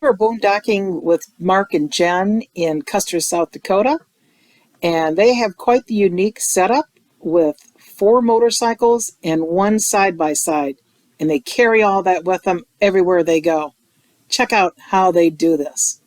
We were boondocking with Mark and Jen in Custer, South Dakota, and they have quite the unique setup with 4 motorcycles and 1 side-by-side, and they carry all that with them everywhere they go. Check out how they do this.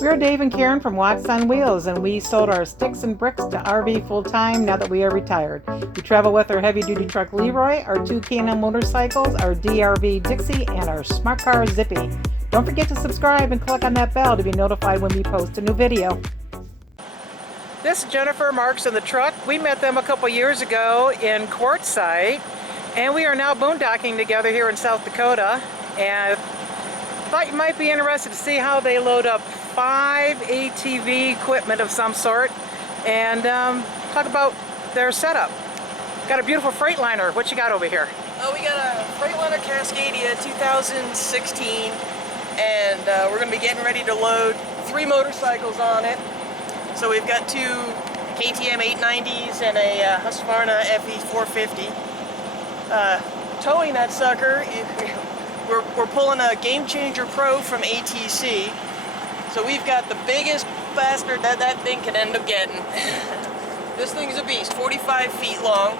We're Dave and Karen from Watts on Wheels, and we sold our sticks and bricks to RV Full Time now that we are retired. We travel with our heavy-duty truck Leroy, our 2 K&N motorcycles, our DRV Dixie, and our smart car Zippy. Don't forget to subscribe and click on that bell to be notified when we post a new video. This is Jennifer, Mark's in the truck. We met them a couple years ago in Quartzsite, and we are now boondocking together here in South Dakota. And thought you might be interested to see how they load up 5 ATV equipment of some sort and talk about their setup. Got a beautiful Freightliner. What you got over here? Oh, we got a Freightliner Cascadia 2016, and we're going to be getting ready to load 3 motorcycles on it. So we've got 2 KTM 890s and a Husqvarna FE450. Towing that sucker, we're pulling a Game Changer Pro from ATC. So we've got the biggest bastard that thing can end up getting. This thing's a beast, 45 feet long.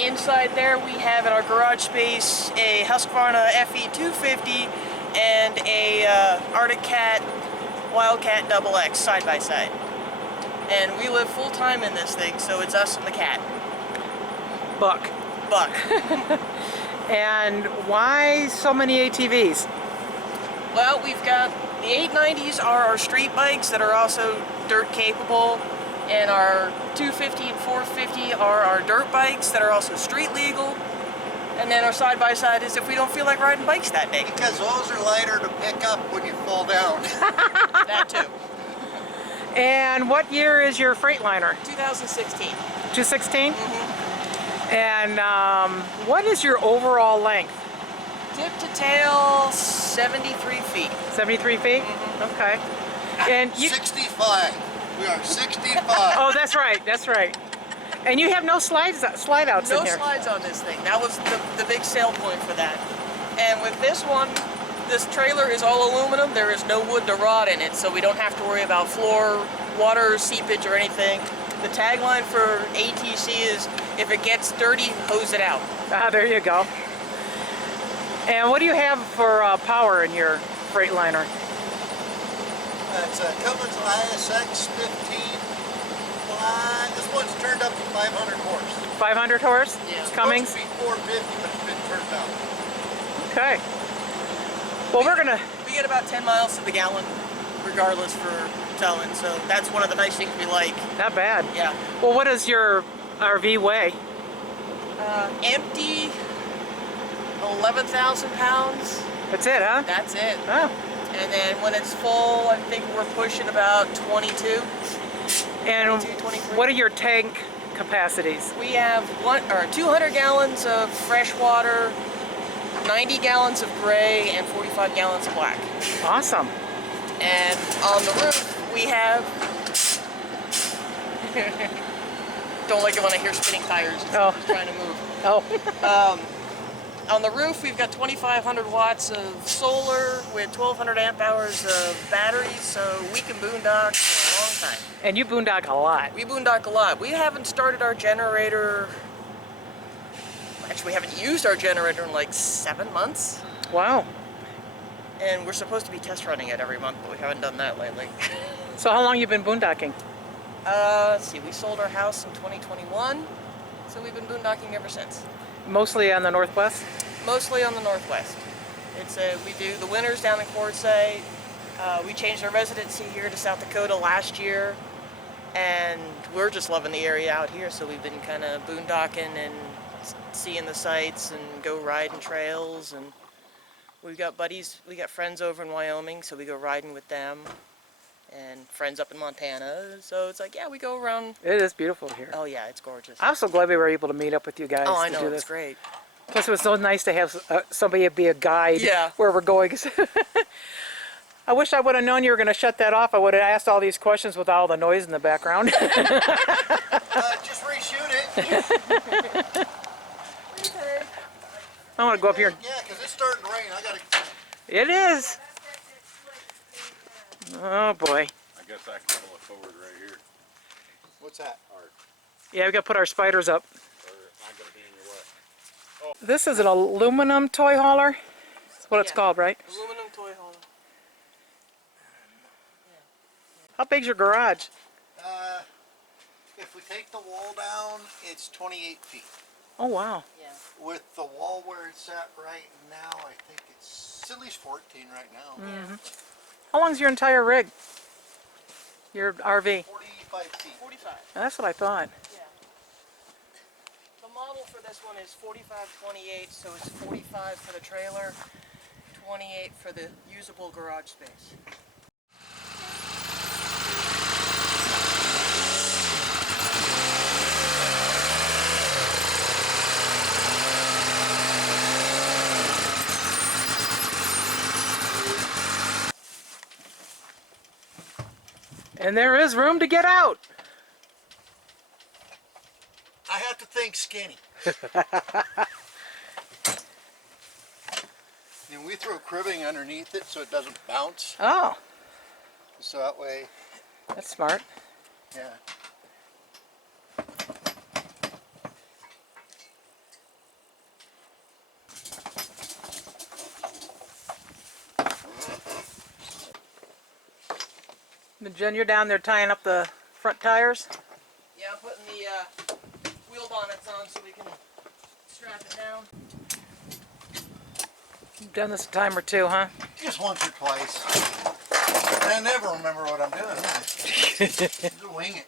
Inside there we have in our garage space a Husqvarna FE250 and a Arctic Cat Wildcat 𝗶𝗟𝗀𝗀𝗀𝗧𝗦 side by side. And we live full time in this thing, so it's us and the cat. Buck. And why so many ATVs? Well, we've got the 890s are our street bikes that are also dirt capable, and our 250 and 450 are our dirt bikes that are also street legal. And then our side-by-side is if we don't feel like riding bikes that day. Because those are lighter to pick up when you fall down. That too. And what year is your Freightliner? 2016. 2016? And what is your overall length? Tip to tail, 73 feet. 73 feet? Okay. And you... 65. We are 65. Oh, that's right. That's right. And you have no slide outs in here. No slides on this thing. That was the big sale point for that. And with this one, this trailer is all aluminum. There is no wood to rot in it, so we don't have to worry about floor, water, seepage, or anything. The tagline for ATC is, if it gets dirty, hose it out. Ah, there you go. And what do you have for power in your Freightliner? It's a Cummins ISX 15. This one's turned up to 500 horse. 500 horse? Yeah. It's Cummins? It's supposed to be 450, but it's been turned up. Okay. Well, we're gonna... We get about 10 miles to the gallon, regardless for towing, so that's one of the nice things we like. Not bad. Yeah. Well, what does your RV weigh? Empty, 11,000 pounds. That's it, huh? That's it. Oh. And then when it's full, I think we're pushing about 22. And 22, 23. what are your tank capacities? We have 200 gallons of fresh water, 90 gallons of gray, and 45 gallons of black. Awesome. And on the roof, we have... Don't like it when I hear spinning tires. Oh. Just trying to move. Oh. On the roof, we've got 2,500 watts of solar with 1,200 amp hours of batteries, so we can boondock for a long time. And you boondock a lot. We boondock a lot. We haven't started our generator... Actually, we haven't used our generator in like 7 months. Wow. And we're supposed to be test running it every month, but we haven't done that lately. So how long you been boondocking? Let's see, we sold our house in 2021, so we've been boondocking ever since. Mostly on the Northwest? Mostly on the Northwest. We do the winters down in Quartzsite. We changed our residency here to South Dakota last year, and we're just loving the area out here, so we've been kind of boondocking and seeing the sights and go riding trails. And we've got friends over in Wyoming, so we go riding with them, and friends up in Montana, so it's like, yeah, we go around. It is beautiful here. Oh yeah, it's gorgeous. I'm so glad we were able to meet up with you guys. Oh, I to know, do it's this. great. Plus, it was so nice to have somebody be a guide where we're going. I wish I would have known you were going to shut that off. I would have asked all these questions with all the noise in the background. Just reshoot it. I want to go up here. Yeah, because it's starting to rain. It is. Oh boy. I guess I can pull it forward right here. What's that? Or Yeah, we gotta put our spiders up. am I gonna be in your way? This is an aluminum toy hauler. That's what it's Yeah. called, right? Aluminum toy hauler. How big's your garage? If we take the wall down, it's 28 feet. Oh wow. Yeah. With the wall where it's at right now, I think it's at least 14 right now. Yeah. How long's your entire rig? Your RV? 45 feet. 45. That's what I thought. Yeah. The model for this one is 45/28, so it's 45 for the trailer, 28 for the usable garage space. And there is room to get out. I have to think skinny. And we throw cribbing underneath it so it doesn't bounce. Oh, So that way, that's smart. yeah. Jen, you're down there tying up the front tires? Yeah, I'm putting the wheel bonnets on so we can strap it down. You've done this a time or two, huh? Just once or twice. And I never remember what I'm doing. Just wing it.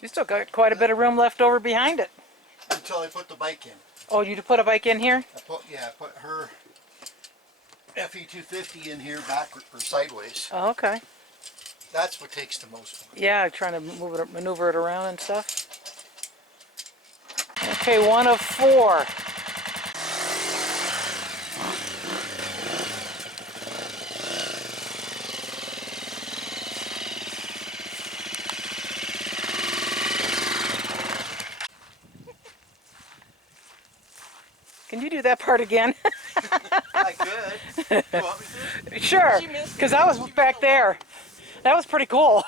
You still got quite a bit of room left over behind it. Until I put the bike in. Oh, you put a bike in here? I put her FE250 in here backward or sideways. Oh, okay. That's what takes the most. Yeah, trying to maneuver it around and stuff. Okay, 1 of 4. Can you do that part again? I could. You want me to? Sure, She missed it. because I was She back missed there. That was pretty cool.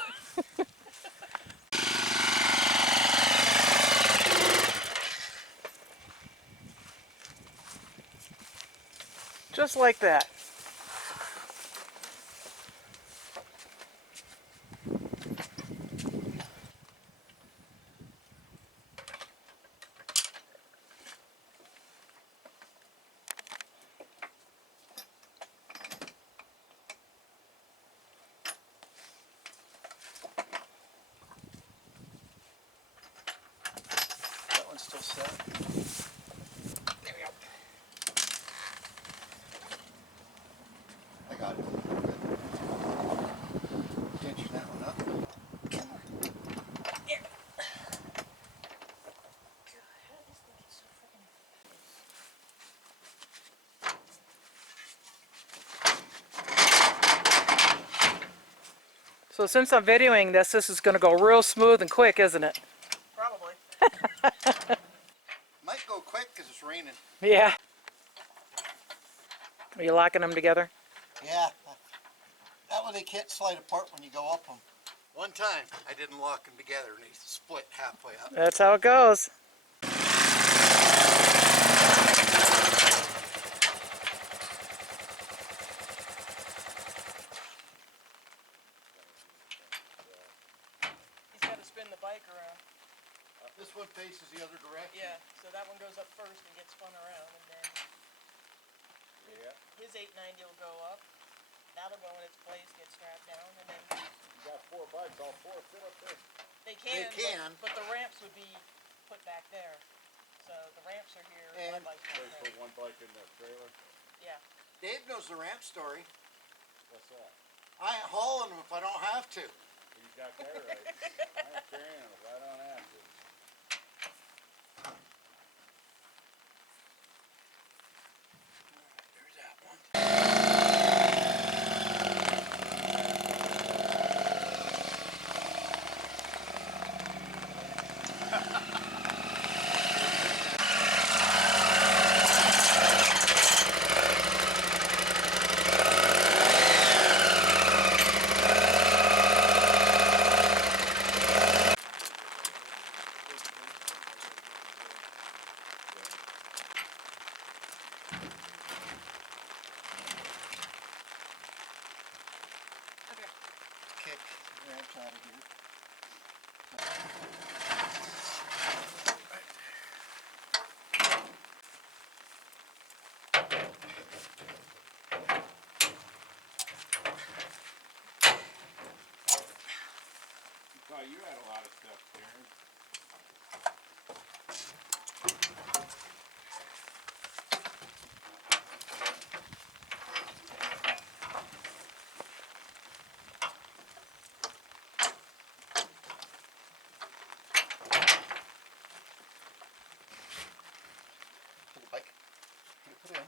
Just like that. That one's still set. There we go. I got it. Tension that one up. So since I'm videoing this, this is going to go real smooth and quick, isn't it? Probably. Might go quick because it's raining. Yeah. Are you locking them together? Yeah. That way they can't slide apart when you go up them. One time I didn't lock them together and they split halfway up. That's how it goes. He's got to spin the bike around. This one faces the other direction. Yeah, so that one goes up first and gets spun around, and then his 890 will go up. That'll go in its place, get strapped down, and then You got 4 bikes, all 4 fit up there. they can. They can. But the ramps would be put back there. So the ramps are here. And- one bike's So back you there. put 1 bike in the trailer. Yeah. Dave knows the ramp story. What's that? I ain't hauling them if I don't have to. You got that right. I ain't carrying them if I don't have to. There's that one. clamps out of here. Oh, you had a lot of stuff, Karen. Pull the bike. Put it in.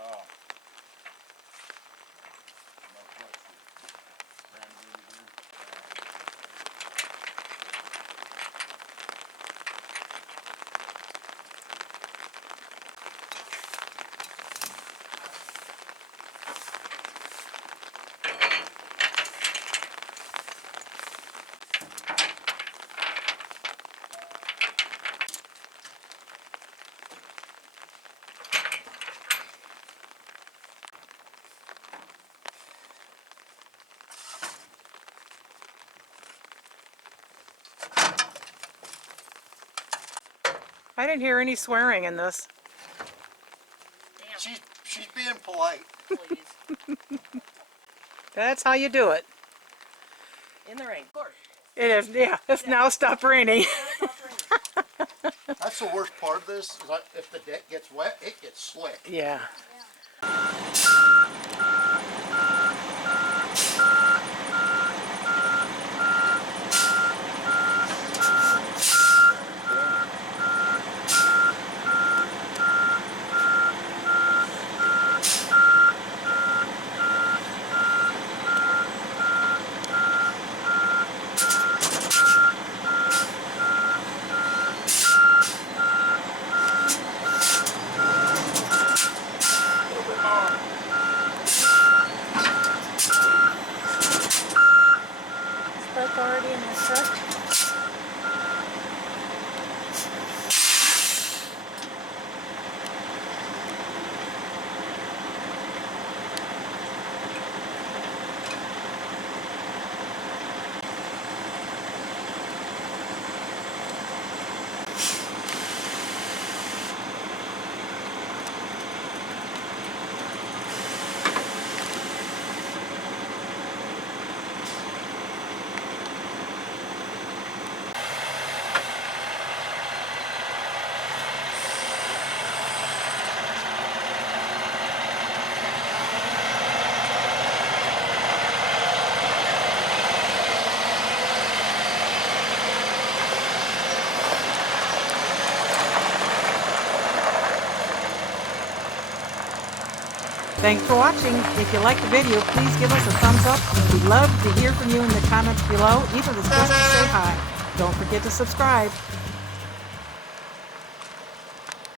Oh. No question. Brand new again. I didn't hear any swearing in this. She's being polite. Please. That's how you do it. In the rain. Of course. It is, yeah, it's now stopped raining. That's the worst part of this, is that if the deck gets wet, it gets slick. Yeah. Spark already in the truck. Thanks for watching. If you liked the video, please give us a thumbs up. We'd love to hear from you in the comments below, even if it's just to say hi. Don't forget to subscribe.